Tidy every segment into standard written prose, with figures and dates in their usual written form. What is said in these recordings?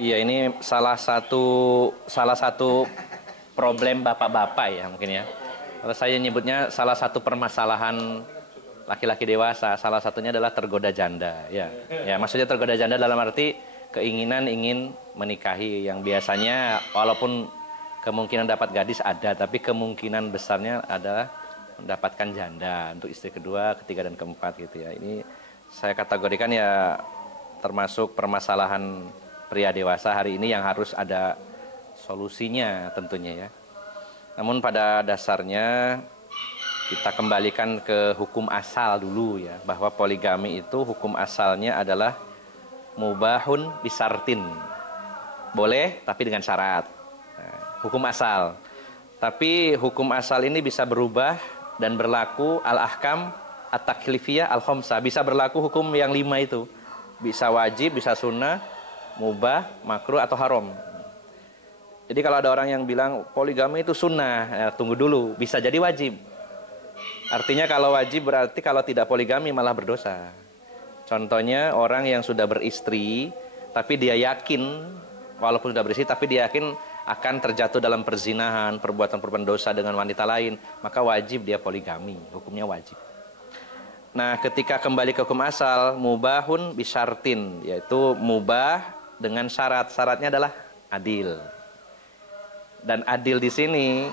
Iya, ini salah satu problem bapak-bapak ya mungkin ya. Kalau saya nyebutnya salah satu permasalahan laki-laki dewasa, salah satunya adalah tergoda janda. Ya, ya maksudnya tergoda janda dalam arti keinginan ingin menikahi yang biasanya walaupun kemungkinan dapat gadis ada, tapi kemungkinan besarnya adalah mendapatkan janda untuk istri kedua, ketiga dan keempat gitu ya. Ini saya kategorikan ya termasuk permasalahan pria dewasa hari ini yang harus ada solusinya tentunya ya. Namun pada dasarnya kita kembalikan ke hukum asal dulu ya, bahwa poligami itu hukum asalnya adalah mubahun bisartin. Boleh tapi dengan syarat. Nah, hukum asal. Tapi hukum asal ini bisa berubah dan berlaku al-ahkam at-taklifiyah al-khamsah. Bisa berlaku hukum yang 5 itu. Bisa wajib, bisa sunnah, mubah, makruh atau haram. Jadi kalau ada orang yang bilang poligami itu sunnah, ya, tunggu dulu, bisa jadi wajib. Artinya kalau wajib berarti kalau tidak poligami malah berdosa. Contohnya orang yang sudah beristri, tapi dia yakin, walaupun sudah beristri, tapi dia yakin akan terjatuh dalam perzinahan, perbuatan-perbuatan dosa dengan wanita lain, maka wajib dia poligami, hukumnya wajib. Nah, ketika kembali ke hukum asal, mubahun bisyartin, yaitu mubah dengan syarat. Syaratnya adalah adil. Dan adil di sini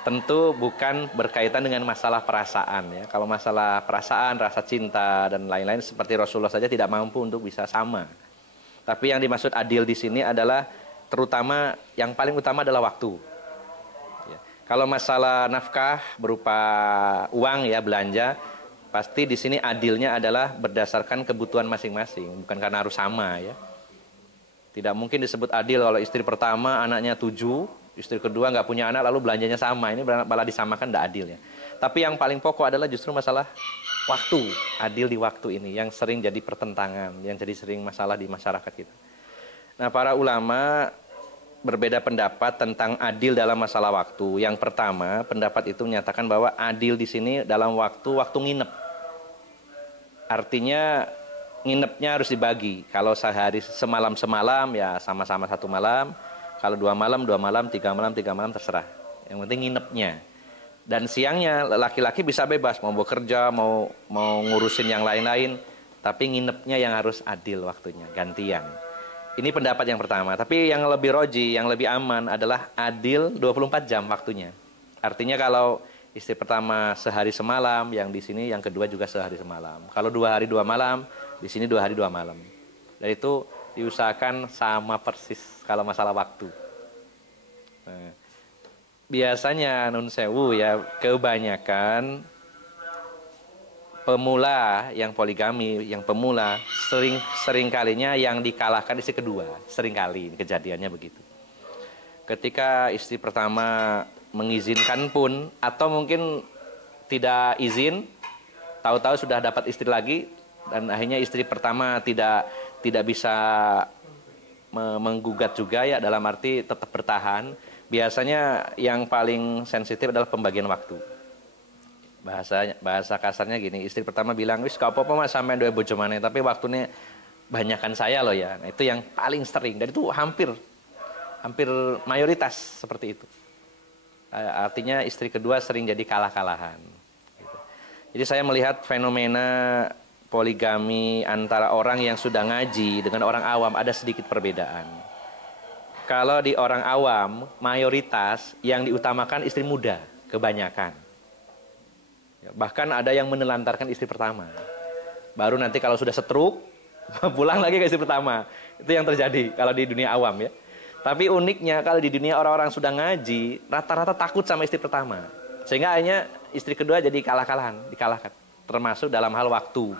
tentu bukan berkaitan dengan masalah perasaan ya. Kalau masalah perasaan, rasa cinta dan lain-lain seperti Rasulullah saja tidak mampu untuk bisa sama. Tapi yang dimaksud adil di sini adalah terutama yang paling utama adalah waktu. Ya. Kalau masalah nafkah berupa uang ya belanja, pasti di sini adilnya adalah berdasarkan kebutuhan masing-masing, bukan karena harus sama ya. Tidak mungkin disebut adil kalau istri pertama anaknya 7, istri kedua nggak punya anak lalu belanjanya sama. Ini malah disamakan, tidak adil ya. Tapi yang paling pokok adalah justru masalah waktu, adil di waktu ini yang sering jadi pertentangan, yang jadi sering masalah di masyarakat kita. Nah, para ulama berbeda pendapat tentang adil dalam masalah waktu. Yang pertama, pendapat itu menyatakan bahwa adil di sini dalam waktu nginep. Artinya nginepnya harus dibagi. Kalau sehari semalam ya sama-sama 1 malam. Kalau 2 malam, 2 malam, 3 malam, 3 malam terserah. Yang penting nginepnya. Dan siangnya laki-laki bisa bebas mau bekerja, mau ngurusin yang lain-lain, tapi nginepnya yang harus adil waktunya, gantian. Ini pendapat yang pertama. Tapi yang lebih roji, yang lebih aman adalah adil 24 jam waktunya. Artinya kalau istri pertama sehari semalam, yang di sini yang kedua juga sehari semalam. Kalau 2 hari 2 malam, di sini 2 hari 2 malam. Dan itu diusahakan sama persis kalau masalah waktu. Nah, biasanya nun sewu ya, kebanyakan pemula yang poligami, yang pemula sering kalinya yang dikalahkan istri kedua. Sering kali kejadiannya begitu. Ketika istri pertama mengizinkan pun atau mungkin tidak izin, tahu-tahu sudah dapat istri lagi dan akhirnya istri pertama tidak bisa menggugat juga ya, dalam arti tetap bertahan. Biasanya yang paling sensitif adalah pembagian waktu. Bahasa kasarnya gini, istri pertama bilang, wis gak apa-apa mas sampean dua bojo maneh, tapi waktunya banyakan saya loh ya. Nah, itu yang paling sering dan itu hampir mayoritas seperti itu. Artinya istri kedua sering jadi kalah-kalahan. Gitu. Jadi saya melihat fenomena poligami antara orang yang sudah ngaji dengan orang awam ada sedikit perbedaan. Kalau di orang awam, mayoritas yang diutamakan istri muda, kebanyakan. Bahkan ada yang menelantarkan istri pertama. Baru nanti kalau sudah setruk, pulang lagi ke istri pertama. Itu yang terjadi kalau di dunia awam ya. Tapi uniknya kalau di dunia orang-orang sudah ngaji, rata-rata takut sama istri pertama. Sehingga akhirnya istri kedua jadi dikalahkan. Termasuk dalam hal waktu.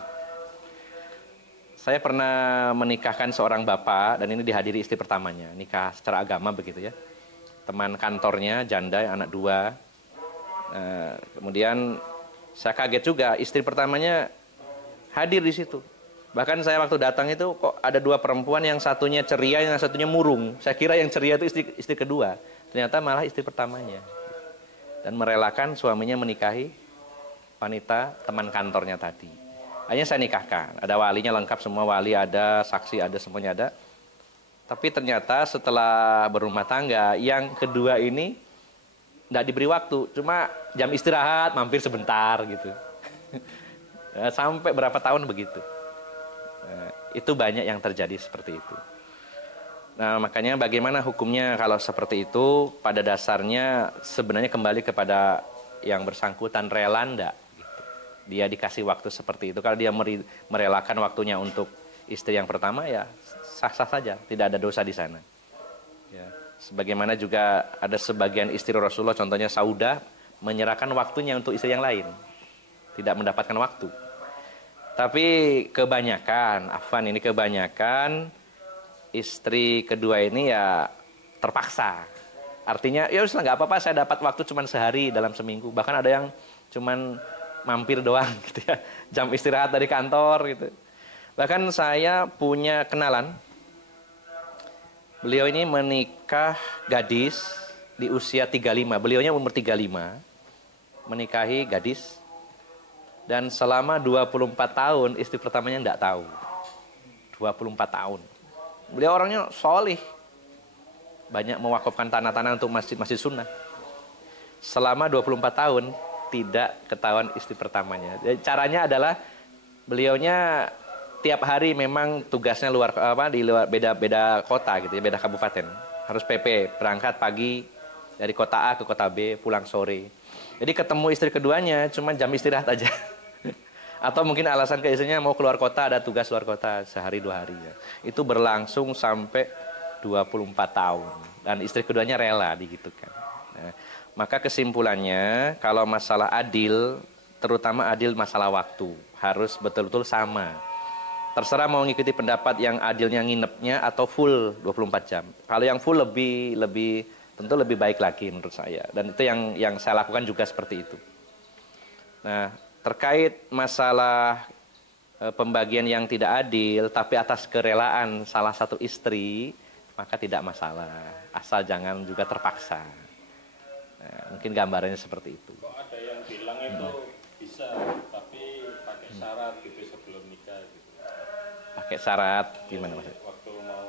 Saya pernah menikahkan seorang bapak dan ini dihadiri istri pertamanya. Nikah secara agama begitu ya. Teman kantornya, janda, anak 2. Kemudian saya kaget juga, istri pertamanya hadir di situ. Bahkan saya waktu datang itu kok ada 2 perempuan, yang satunya ceria, yang satunya murung. Saya kira yang ceria itu istri kedua. Ternyata malah istri pertamanya. Dan merelakan suaminya menikahi wanita teman kantornya tadi. Akhirnya saya nikahkan. Ada walinya lengkap semua, wali ada, saksi ada, semuanya ada. Tapi ternyata setelah berumah tangga, yang kedua ini nggak diberi waktu, cuma jam istirahat mampir sebentar gitu. Sampai berapa tahun begitu. Nah, itu banyak yang terjadi seperti itu. Nah, makanya bagaimana hukumnya kalau seperti itu? Pada dasarnya sebenarnya kembali kepada yang bersangkutan rela enggak gitu. Dia dikasih waktu seperti itu. Kalau dia merelakan waktunya untuk istri yang pertama, ya sah-sah saja, tidak ada dosa di sana. Ya. Sebagaimana juga ada sebagian istri Rasulullah, contohnya Saudah, menyerahkan waktunya untuk istri yang lain, tidak mendapatkan waktu. Tapi kebanyakan, kebanyakan istri kedua ini ya terpaksa. Artinya ya sudah nggak apa-apa, saya dapat waktu cuma sehari dalam seminggu. Bahkan ada yang cuman mampir doang gitu ya, jam istirahat dari kantor gitu. Bahkan saya punya kenalan, beliau ini menikah gadis di usia 35. Beliaunya umur 35, menikahi gadis. Dan selama 24 tahun istri pertamanya enggak tahu. 24 tahun. Beliau orangnya solih. Banyak mewakafkan tanah-tanah untuk masjid-masjid sunnah. Selama 24 tahun tidak ketahuan istri pertamanya. Jadi, caranya adalah beliaunya tiap hari memang tugasnya di luar beda kota gitu ya, beda kabupaten. Harus PP, berangkat pagi dari kota A ke kota B, pulang sore. Jadi ketemu istri keduanya cuma jam istirahat aja. Atau mungkin alasan ke istrinya mau keluar kota, ada tugas luar kota sehari 2 hari ya. Itu berlangsung sampai 24 tahun dan istri keduanya rela digitukan. Nah, maka kesimpulannya kalau masalah adil, terutama adil masalah waktu, harus betul-betul sama. Terserah mau ngikuti pendapat yang adilnya nginepnya atau full 24 jam. Kalau yang full tentu lebih baik lagi menurut saya. Dan itu yang saya lakukan juga seperti itu. Nah, terkait masalah pembagian yang tidak adil tapi atas kerelaan salah satu istri, maka tidak masalah. Asal jangan juga terpaksa. Nah, mungkin gambarannya seperti itu. Kok ada yang bilang itu bisa tapi pakai syarat gitu sebelum nikah gitu. Pakai syarat gimana maksudnya? Waktu mau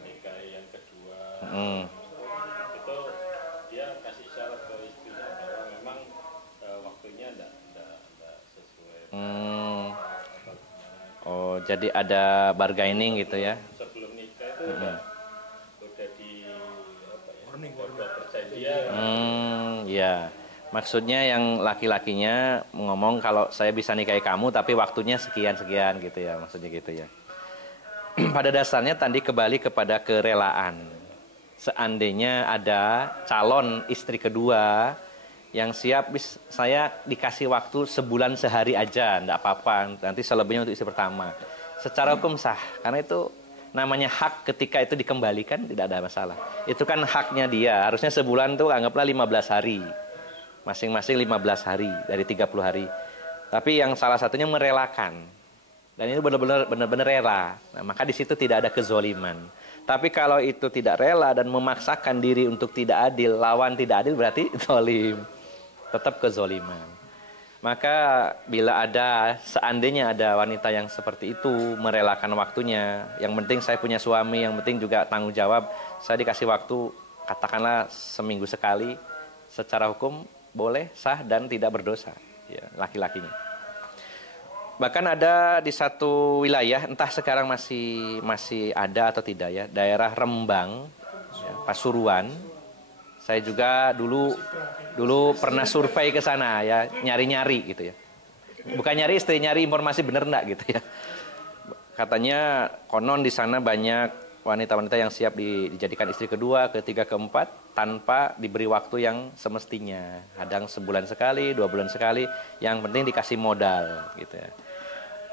menikahi yang kedua, itu dia kasih syarat ke istrinya bahwa memang waktunya enggak sesuai. Oh, jadi ada bargaining gitu ya? Sebelum nikah itu udah di perjanjian. Ya. Maksudnya yang laki-lakinya ngomong kalau saya bisa nikahi kamu tapi waktunya sekian-sekian gitu ya, maksudnya gitu ya. Pada dasarnya tadi kembali kepada kerelaan. Seandainya ada calon istri kedua yang siap, saya dikasih waktu sebulan sehari aja, enggak apa-apa, nanti selebihnya untuk istri pertama. Secara hukum sah, karena itu namanya hak, ketika itu dikembalikan tidak ada masalah. Itu kan haknya dia, harusnya sebulan tuh anggaplah 15 hari. Masing-masing 15 hari dari 30 hari. Tapi yang salah satunya merelakan. Dan ini benar-benar rela. Nah, maka di situ tidak ada kezoliman. Tapi kalau itu tidak rela dan memaksakan diri untuk tidak adil, lawan tidak adil berarti zolim. Tetap kezoliman. Maka bila seandainya ada wanita yang seperti itu, merelakan waktunya, yang penting saya punya suami, yang penting juga tanggung jawab, saya dikasih waktu, katakanlah seminggu sekali, secara hukum boleh, sah, dan tidak berdosa ya, laki-lakinya. Bahkan ada di satu wilayah, entah sekarang masih ada atau tidak ya, daerah Rembang, ya, Pasuruan. Saya juga dulu pernah survei ke sana ya, nyari-nyari gitu ya. Bukan nyari istri, nyari informasi bener enggak gitu ya. Katanya konon di sana banyak wanita-wanita yang siap dijadikan istri kedua, ketiga, keempat tanpa diberi waktu yang semestinya. Kadang sebulan sekali, 2 bulan sekali, yang penting dikasih modal gitu ya.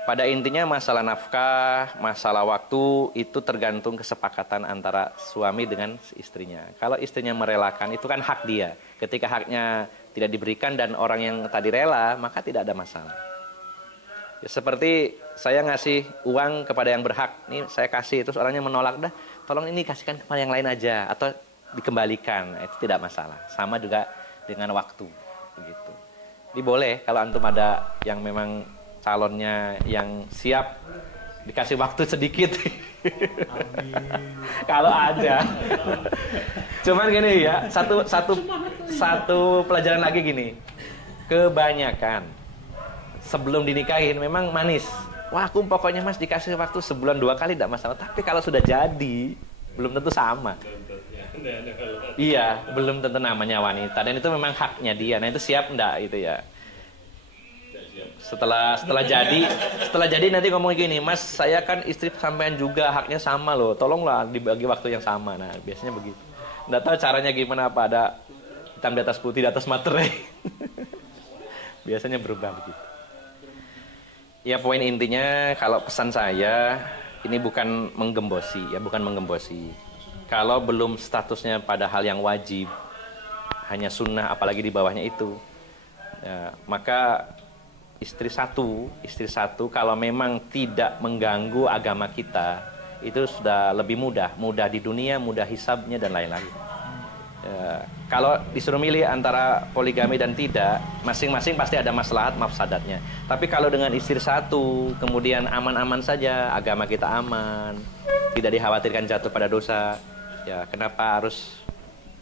Pada intinya masalah nafkah, masalah waktu itu tergantung kesepakatan antara suami dengan istrinya. Kalau istrinya merelakan itu kan hak dia. Ketika haknya tidak diberikan dan orang yang tadi rela, maka tidak ada masalah. Ya, seperti saya ngasih uang kepada yang berhak, nih saya kasih, terus orangnya menolak, dah tolong ini kasihkan kepada yang lain aja, atau dikembalikan, itu tidak masalah. Sama juga dengan waktu, begitu. Ini boleh kalau antum ada yang memang calonnya yang siap Dikasih waktu sedikit. Kalau ada. Cuman gini ya, satu pelajaran lagi gini. Kebanyakan sebelum dinikahin memang manis. Wah, aku pokoknya Mas dikasih waktu sebulan 2 kali tidak masalah. Tapi kalau sudah jadi, belum tentu sama. Iya, belum tentu namanya wanita. Dan itu memang haknya dia. Nah itu siap enggak itu ya. Setelah jadi nanti ngomong gini, Mas saya kan istri sampean juga, haknya sama loh, tolonglah dibagi waktu yang sama. Nah biasanya begitu. Nggak tahu caranya gimana, apa ada hitam di atas putih di atas materai. Biasanya berubah begitu. Ya poin intinya kalau pesan saya ini bukan menggembosi ya, bukan menggembosi. Kalau belum statusnya pada hal yang wajib, hanya sunnah apalagi di bawahnya itu ya, maka istri satu kalau memang tidak mengganggu agama kita, itu sudah lebih mudah di dunia, mudah hisabnya dan lain-lain. Ya, kalau disuruh milih antara poligami dan tidak, masing-masing pasti ada maslahat mafsadatnya. Tapi kalau dengan istri satu, kemudian aman-aman saja, agama kita aman, tidak dikhawatirkan jatuh pada dosa, ya kenapa harus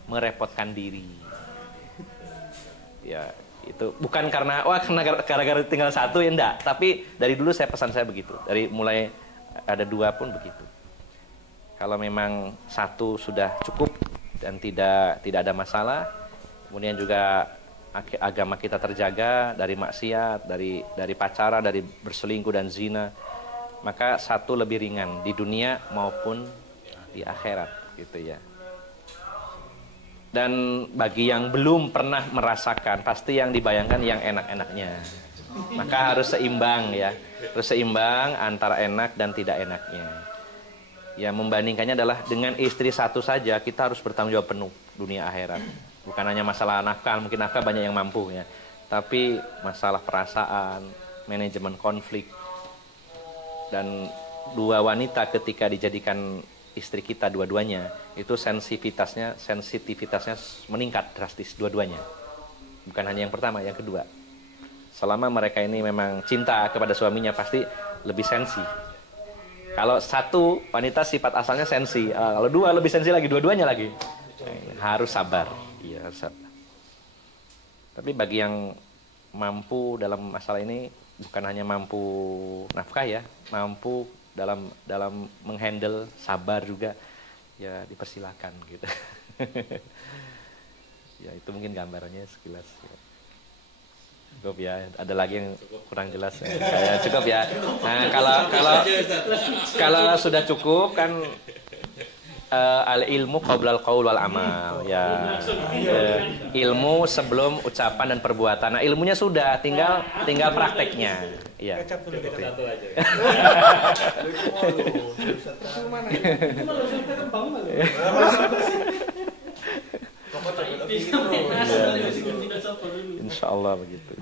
merepotkan diri? Ya itu bukan karena gara-gara tinggal satu ya, enggak, tapi dari dulu pesan saya begitu, dari mulai ada 2 pun begitu. Kalau memang satu sudah cukup dan tidak ada masalah, kemudian juga agama kita terjaga dari maksiat, dari pacaran, dari berselingkuh dan zina, maka satu lebih ringan di dunia maupun di akhirat gitu ya. Dan bagi yang belum pernah merasakan, pasti yang dibayangkan yang enak-enaknya. Maka harus seimbang ya. Harus seimbang antara enak dan tidak enaknya. Ya membandingkannya adalah dengan istri satu saja kita harus bertanggung jawab penuh dunia akhirat. Bukan hanya masalah nafkah, mungkin nafkah banyak yang mampu ya. Tapi masalah perasaan, manajemen konflik. Dan 2 wanita ketika dijadikan istri kita dua-duanya, itu sensitivitasnya meningkat drastis dua-duanya. Bukan hanya yang pertama, yang kedua. Selama mereka ini memang cinta kepada suaminya, pasti lebih sensi. Kalau satu wanita sifat asalnya sensi, kalau 2 lebih sensi lagi, dua-duanya lagi. Harus sabar. Iya, harus sabar. Tapi bagi yang mampu dalam masalah ini, bukan hanya mampu nafkah ya, mampu dalam menghandle, sabar juga, ya dipersilakan gitu. Ya itu mungkin gambarannya sekilas ya. Cukup ya, ada lagi yang kurang jelas ya. Cukup ya. Nah kalau sudah cukup kan, al ilmu qablal qaul wal amal ya. Ilmu sebelum ucapan dan perbuatan. Nah ilmunya sudah, tinggal prakteknya. Iya. Satu aja. Insya Allah begitu.